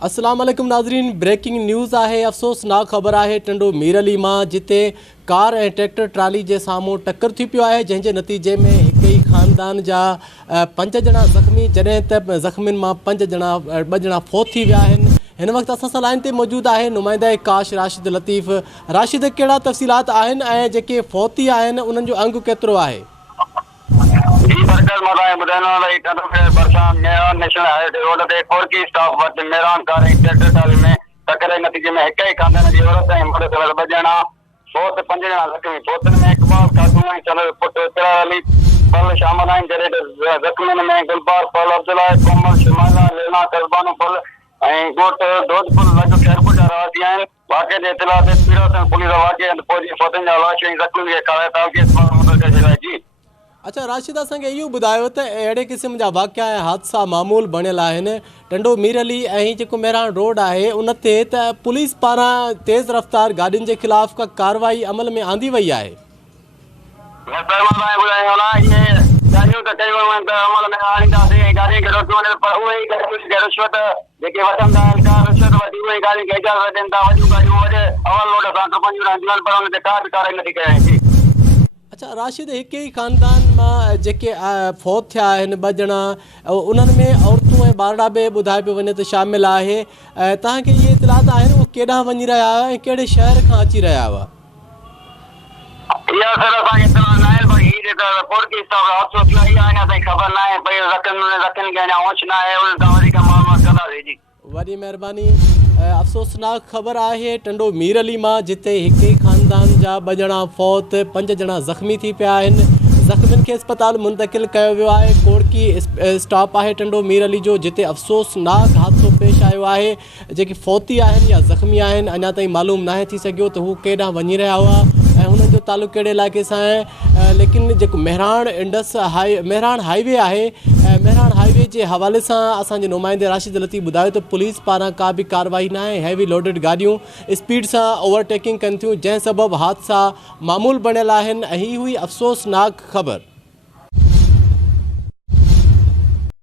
अस्सलाम वालेकुम नाज़रीन, ब्रेकिंग न्यूज़ है। अफ़सोसनाक ख़बर है टंडो मीरली में जिते कार ए ट्रैक्टर ट्राली के सामूं टक्कर थी पियो है, जंहिंजे नतीजे में एक ही ख़ानदान जा 5 ॼणा ज़ख़्मी, जॾहिं त ज़ख़्मियुनि मां 2 ॼणा फौत थी विया आहिनि। हिन वक़्तु असां सां लाइन ते मौजूद है नुमाइंदा काश राशिद लतीफ़। राशिद, कहिड़ा तफ़सीलात आहिनि ऐं जेके फौती आहिनि उन्हनि जो अंग केतिरो आहे? जी बरकत मदाए बुधानो भाई टंडो के बरसात मेरान नेशनल हाईवे रोड ते कोरकी stop what Mehran car tractor trolley में टक्कर नतीजे में एक ही खानदान जी औरत ऐं मर्द 2 ॼणा फौत 5 ॼणा ज़ख़्मी। फौतन में इकबाल खातून ऐं चल पुट इकरा अली पल शामिल आहिनि, जॾहिं ज़ख़्मियुनि में गुलबार पल अब्दुल्ला कोमल शमाला लेना कज़बानो पल ऐं गोट दोदपुर लॻ खैरपुर जा रहवासी आहिनि। वाक़े जे इतला ते पीरोसन पुलिस वाक़े पहुची फौतन जा लाश ऐं ज़ख़्मी खे काया ताक़ी मदद करे जी। अच्छा राशिद, असांखे इहो ॿुधायो त अहिड़े क़िस्म जा वाक़िया ऐं हादसा मामूल बणियल आहिनि टंडो मीरली ऐं जेको मेरान रोड आहे उन ते, त पुलिस पारां तेज़ रफ़्तार गाॾियुनि जे ख़िलाफ़ का कार्रवाई अमल में आंदी वई आहे? अच्छा राशिद, एक ही ख़ानदान में जेके फौत थिया आहिनि 2 ॼणा, उन्हनि में औरतूं ऐं ॿारड़ा बि ॿुधाए पियो वञे त शामिल आहे। तव्हांखे इहे इतलात आहिनि उहे केॾांहुं वञी रहिया हुआ ऐं कहिड़े शहर खां अची रहिया हुआ? वॾी महिरबानी। अफ़सोसनाक ख़बर है टंडो मीरली में जिते एक ही ख़ानदान जा 2 ॼणा फौत 5 ॼणा ज़ख़्मी थी पिया आहिनि। ज़ख़्मियुनि खे अस्पताल मुंतकिल किया वियो आहे। कोरकी स्टॉप है टंडो मीरली जो, जिते अफ़सोसनाक हादसो पेश आयो है। जेके फौती आहिनि या ज़ख़्मी आहिनि अञा ताईं मालूम नाहे थी सघियो त हू केॾांहुं वञी रहिया हुआ ऐं हुननि जो तालुक़ु कहिड़े इलाइक़े सां आहे। लेकिन जेको मेहरान हाईवे है, मेहरान हाईवे के हवाले से असांजे नुमाइंदे राशिद लतीफ़ ॿुधायो त पुलिस पारां का भी कार्रवाई ना है। हैवी लोडेड गाड़ियों स्पीड से ओवरटेकिंग कन थियूं, जंहिं सबब हादसा मामूल बणियल आहिनि। ही हुई अफ़सोसनाक ख़बर।